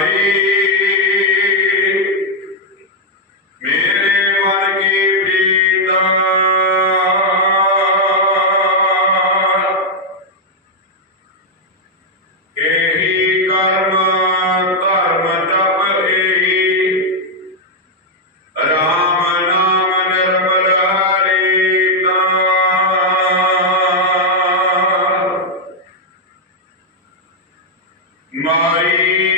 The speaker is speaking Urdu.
میرے من کی بھی درم کرم نبل رام رام نبل ہر داری